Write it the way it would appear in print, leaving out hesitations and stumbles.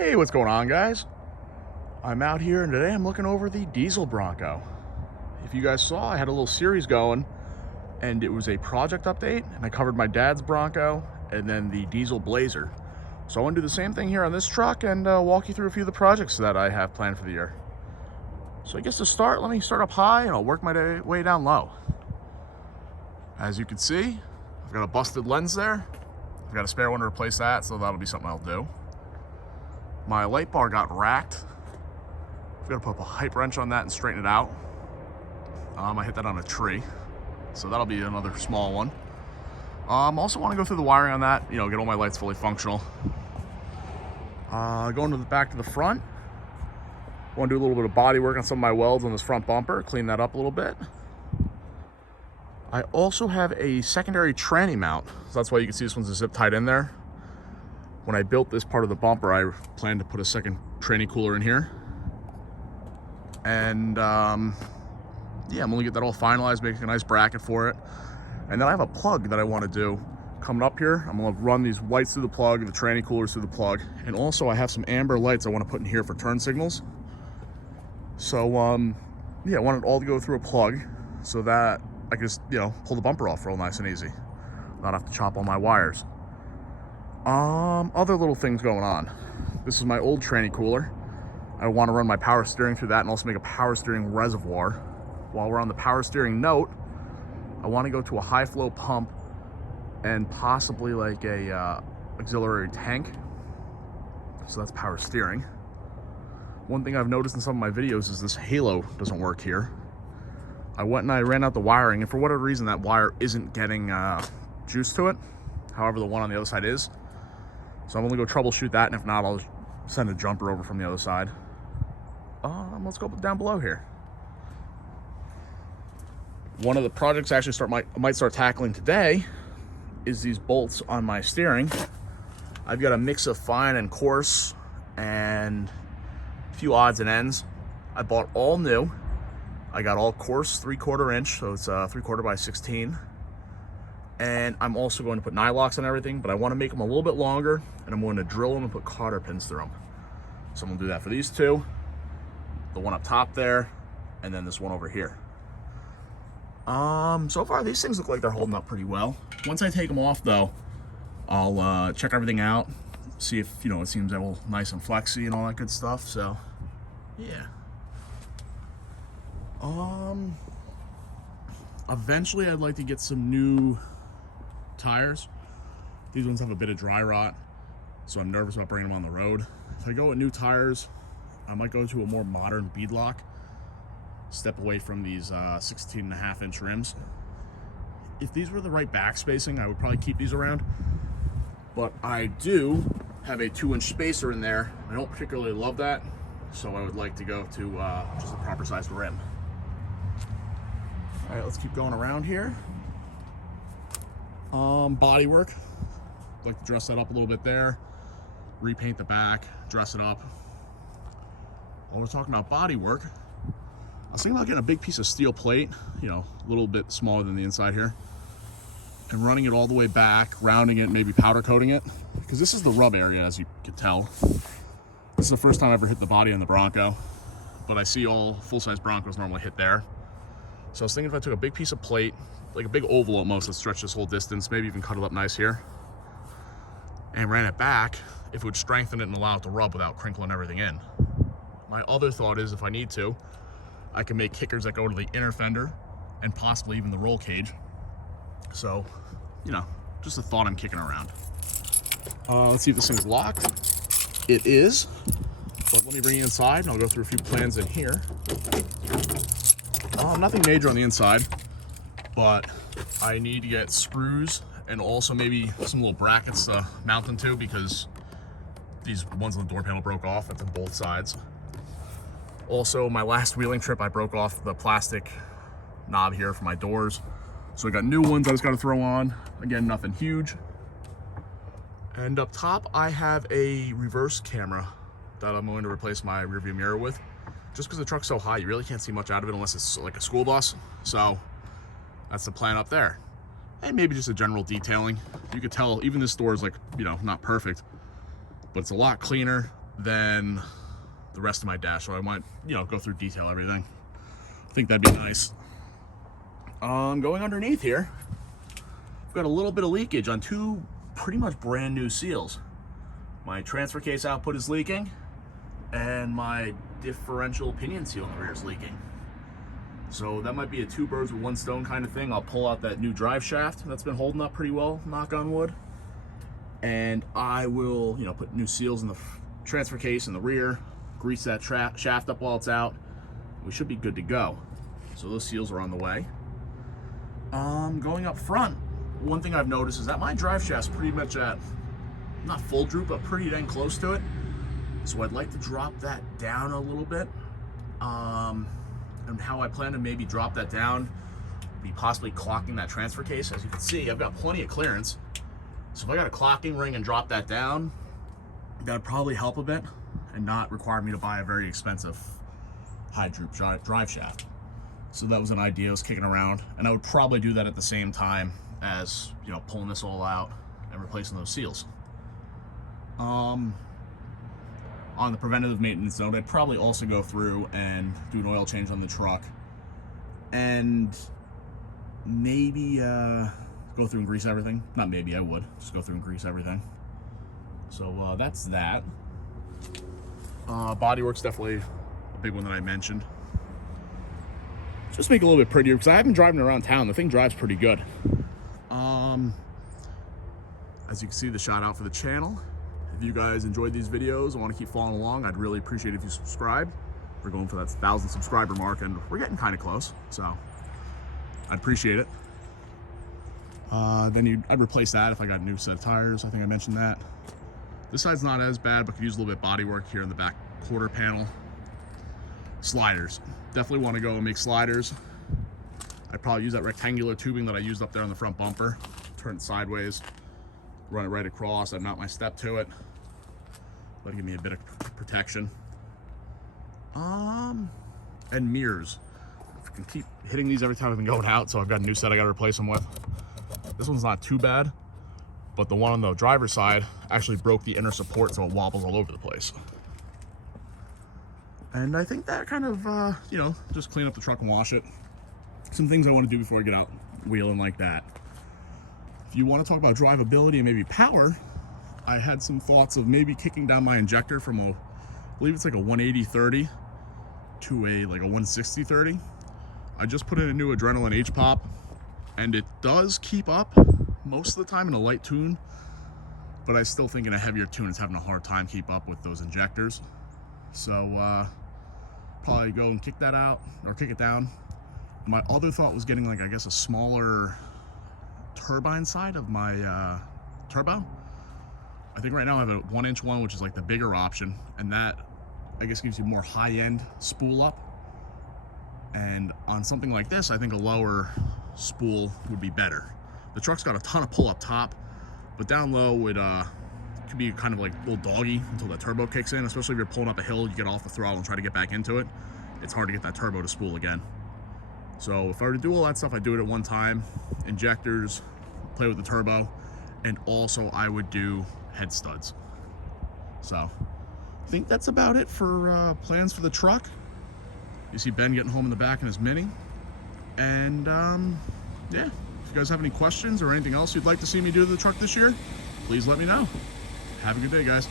Hey, what's going on, guys? I'm out here and today I'm looking over the diesel Bronco. If you guys saw, I had a little series going and it was a project update, and I covered my dad's Bronco and then the diesel Blazer. So I want to do the same thing here on this truck and walk you through a few of the projects that I have planned for the year. So I guess to start, let me start up high and I'll work my way down low. As you can see, I've got a busted lens there. I've got a spare one to replace that, so that'll be something I'll do. My light bar got racked. I've got to put up a hype wrench on that and straighten it out. I hit that on a tree, so that'll be another small one. Also want to go through the wiring on that, get all my lights fully functional. Going back to the front, want to do a little bit of body work on some of my welds on this front bumper, clean that up a little bit. I also have a secondary tranny mount, so that's why you can see this one's zip tied in there. When I built this part of the bumper, I planned to put a second tranny cooler in here. And yeah, I'm gonna get that all finalized, make a nice bracket for it. And then I have a plug that I want to do coming up here. I'm gonna run these lights through the plug, the tranny coolers through the plug. And also I have some amber lights I want to put in here for turn signals. So yeah, I want it all to go through a plug so that I can just, pull the bumper off real nice and easy. Not have to chop all my wires. Other little things going on. This is my old tranny cooler. I want to run my power steering through that and also make a power steering reservoir. While we're on the power steering note, I want to go to a high flow pump and possibly like a auxiliary tank. So that's power steering. One thing I've noticed in some of my videos is this halo doesn't work here. I went and I ran out the wiring, and for whatever reason that wire isn't getting juice to it. However, the one on the other side is. So I'm gonna go troubleshoot that, and if not, I'll send a jumper over from the other side. Let's go down below here. One of the projects I actually might start tackling today is these bolts on my steering. I've got a mix of fine and coarse and a few odds and ends. I bought all new. I got all coarse 3/4 inch, so it's 3/4 by 16. And I'm also going to put nylocks on everything, but I want to make them a little bit longer, and I'm going to drill them and put cotter pins through them. So I'm going to do that for these two, the one up top there, and then this one over here. So far these things look like they're holding up pretty well. Once I take them off though, I'll check everything out, see if it seems all nice and flexy and all that good stuff. So yeah. Eventually I'd like to get some new tires. These ones have a bit of dry rot, so I'm nervous about bringing them on the road. If I go with new tires, I might go to a more modern beadlock, step away from these 16.5 inch rims. If these were the right back spacing, I would probably keep these around, but I do have a 2-inch spacer in there. I don't particularly love that, so I would like to go to just a proper sized rim. All right, let's keep going around here. Body work. I'd like to dress that up a little bit there, repaint the back, dress it up. While we're talking about body work, I was thinking about getting a big piece of steel plate, a little bit smaller than the inside here, and running it all the way back, rounding it, maybe powder coating it, because this is the rub area, as you can tell. This is the first time I ever hit the body on the Bronco, but I see all full-size Broncos normally hit there. So I was thinking if I took a big piece of plate, like a big oval almost, that stretched this whole distance, maybe even cut it up nice here, and ran it back, if it would strengthen it and allow it to rub without crinkling everything in. My other thought is, if I need to, I can make kickers that go to the inner fender and possibly even the roll cage. So, just a thought I'm kicking around. Let's see if this thing's locked. It is, but let me bring you inside and I'll go through a few plans in here. Nothing major on the inside, but I need to get screws and also maybe some little brackets to mount them to, because these ones on the door panel broke off. That's on both sides. Also, my last wheeling trip, I broke off the plastic knob here for my doors. So I got new ones I just got to throw on. Again, nothing huge. And up top, I have a reverse camera that I'm going to replace my rearview mirror with. Just because the truck's so high, you really can't see much out of it unless it's like a school bus. So that's the plan up there. And maybe just a general detailing. You could tell even this door is like, not perfect, but it's a lot cleaner than the rest of my dash, so I might, you know, go through detail everything. I think that'd be nice. Going underneath here, I've got a little bit of leakage on two pretty much brand new seals. My transfer case output is leaking, and my differential pinion seal in the rear is leaking. So that might be a two birds with one stone kind of thing. I'll pull out that new drive shaft that's been holding up pretty well, knock on wood, and I will, you know, put new seals in the transfer case in the rear, grease that shaft up while it's out. We should be good to go. So those seals are on the way. Going up front, one thing I've noticed is that my drive shaft's pretty much at, not full droop, but pretty dang close to it. So I'd like to drop that down a little bit. And how I plan to maybe drop that down, be possibly clocking that transfer case. As you can see, I've got plenty of clearance. So if I got a clocking ring and drop that down, that'd probably help a bit and not require me to buy a very expensive high droop drive shaft. So that was an idea I was kicking around, and I would probably do that at the same time as, you know, pulling this all out and replacing those seals. On the preventative maintenance note, I'd probably also go through and do an oil change on the truck, and maybe go through and grease everything. Not maybe, I would just go through and grease everything. So that's that. Bodywork's definitely a big one that I mentioned. Just make it a little bit prettier, because I have been driving around town. The thing drives pretty good. As you can see, the shout out for the channel. If you guys enjoyed these videos and want to keep following along, I'd really appreciate it if you subscribe. We're going for that 1,000 subscriber mark, and we're getting kind of close, so I'd appreciate it. Then I'd replace that if I got a new set of tires. I think I mentioned that. This side's not as bad, but could use a little bit of body work here in the back quarter panel. Sliders. Definitely want to go and make sliders. I'd probably use that rectangular tubing that I used up there on the front bumper. Turn it sideways, run it right across. I'd mount my step to it. That'll give me a bit of protection. And mirrors. I can keep hitting these every time I've been going out, so I've got a new set I got to replace them with. This one's not too bad, but the one on the driver's side actually broke the inner support, so it wobbles all over the place. And I think that kind of, you know, just clean up the truck and wash it. Some things I want to do before I get out wheeling like that. If you want to talk about drivability and maybe power, I had some thoughts of maybe kicking down my injector from a, I believe it's like a 180/30 to a like a 160/30. I just put in a new Adrenaline H-Pop, and it does keep up most of the time in a light tune, but I still think in a heavier tune it's having a hard time keep up with those injectors. So probably go and kick that out or kick it down. My other thought was getting, like, I guess a smaller turbine side of my turbo. I think right now I have a 1-inch one, which is like the bigger option, and that I guess gives you more high-end spool up. And on something like this, I think a lower spool would be better. The truck's got a ton of pull up top, but down low it could be kind of like a little doggy until that turbo kicks in, especially if you're pulling up a hill, you get off the throttle and try to get back into it. It's hard to get that turbo to spool again. So if I were to do all that stuff, I'd do it at one time. Injectors, play with the turbo, and also I would do head studs. So I think that's about it for plans for the truck. You see Ben getting home in the back in his Mini. And yeah, if you guys have any questions or anything else you'd like to see me do to the truck this year, please let me know. Have a good day, guys.